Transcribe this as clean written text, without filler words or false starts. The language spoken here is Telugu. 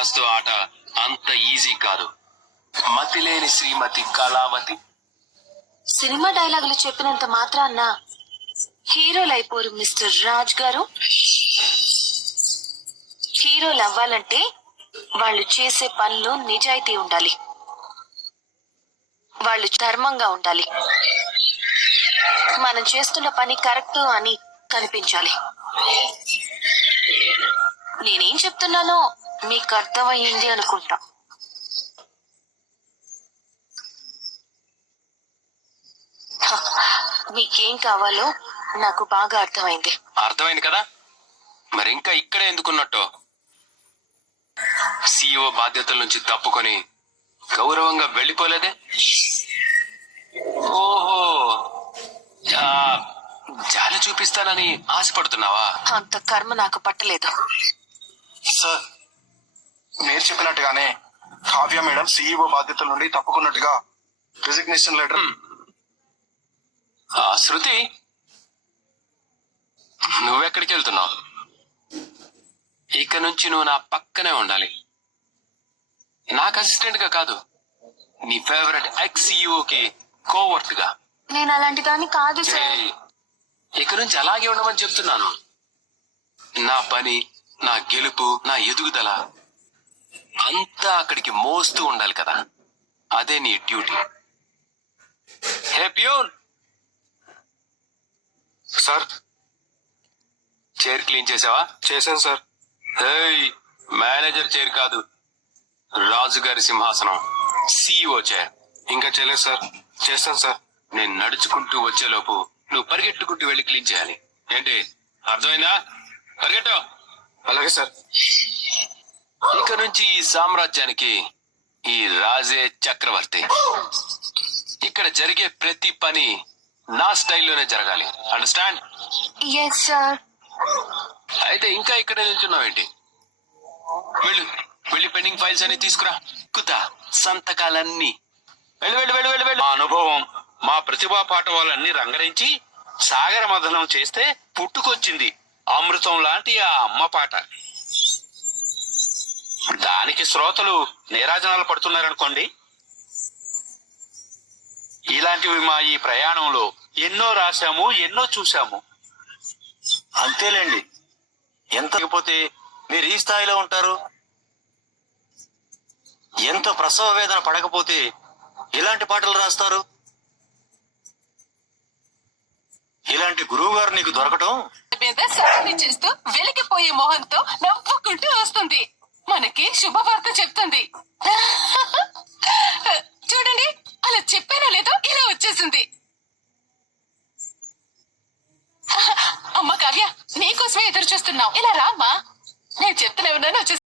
వాస్తు ఆట అంత ఈజీ కాదు. మతిలేని శ్రీమతి కళావతి సినిమా డైలాగులు చెప్పినంత మాత్రాన్న హీరోలు అయిపోరు మిస్టర్ రాజ్ గారు. హీరోలు అవ్వాలంటే వాళ్ళు చేసే పనిలో నిజాయితీ ఉండాలి, వాళ్ళు ధర్మంగా ఉండాలి, మనం చేస్తున్న పని కరెక్ట్ అని కనిపించాలి. నేనేం చెప్తున్నానో మీకు అర్థమయ్యింది అనుకుంటా. మీకేం కావాలో నాకు బాగా అర్థమైంది. అర్థమైంది కదా, మరి ఇంకా ఇక్కడే ఎందుకున్నట్టు? CEO బాధ్యతల నుంచి తప్పుకొని గౌరవంగా వెళ్ళిపోలేదే? ఓహో, జాలి చూపిస్తానని ఆశపడుతున్నావా? అంత కర్మ నాకు పట్టలేదు. సార్, మీరు చెప్పినట్టుగానే కావ్య మేడం CEO బాధ్యతల నుండి తప్పుకున్నట్టుగా రిజిగ్నేషన్ లెటర్. శృతి, నువ్వెక్కడికి వెళ్తున్నావు? ఇక నుంచి నువ్వు నా పక్కనే ఉండాలి. నాకు అసిస్టెంట్ గా కాదు, నీ ఫేవరెట్ ex-CEOకి కోవర్ట్ గా. నేను అలాంటి దాన్ని కాదు సార్. ఇక నుంచి అలాగే ఉండమని చెప్తున్నాను. నా పని, నా గెలుపు, నా ఎదుగుదల అంతా అక్కడికి మోస్తూ ఉండాలి కదా, అదే నీ డ్యూటీ. హే ప్యూన్. సార్, చైర్ క్లీన్ చేసావా? చేశాను సార్. మేనేజర్ చైర్ కాదు, రాజుగారి సింహాసనం, CEO చైర్. ఇంకా చేయలేదు సార్. చేస్తాను సార్. నేను నడుచుకుంటూ వచ్చేలోపు నువ్వు పరిగెట్టుకుంటూ వెళ్ళి క్లీన్ చేయాలి. ఏంటి, అర్థమైందా? పరిగెట్టు. అలాగే సార్. ఇక నుంచి ఈ సామ్రాజ్యానికి ఈ రాజే చక్రవర్తి. ఇక్కడ జరిగే ప్రతి పని నా స్టైల్లోనే జరగాలి. అండర్స్టాండ్? Yes sir. అయితే ఇంకా ఇక్కడ నిల్చున్నావేంటి? వెళ్ళు, వెళ్ళి పెండింగ్ ఫైల్స్ అన్ని తీసుకురా. కుతా సంతకాలన్నీ. వెళ్ళు వెళ్ళు వెళ్ళు వెళ్ళు వెళ్ళు. మా అనుభవం, మా ప్రతిభా పాఠవాలన్నీ రంగరించి సాగర మథనం చేస్తే పుట్టుకొచ్చింది అమృతం లాంటి ఆ అమ్మ పాట. దానికి శ్రోతలు నీరాజనాలు పడుతున్నారనుకోండి. ఇలాంటివి మా ఈ ప్రయాణంలో ఎన్నో రాశాము, ఎన్నో చూశాము. అంతేలేండి, ఎంత లేకపోతే మీరు ఈ స్థాయిలో ఉంటారు. ఎంతో ప్రసవ వేదన పడకపోతే ఇలాంటి పాటలు రాస్తారు. ఇలాంటి గురువు గారు నీకు దొరకటం మీద సాధన చేస్తూ వెలిగిపోయే మొహంతో నవ్వుకుంటూ వస్తుంది, మనకి శుభవార్త చెప్తుంది. చూడండి, అలా చెప్పానో లేదో ఇలా వచ్చేసింది. అమ్మ కావ్య, నీకోసమే ఎదురు చూస్తున్నావు. ఇలా రామ్మా, నేను చెప్తూనే ఉన్నాను, వచ్చేసి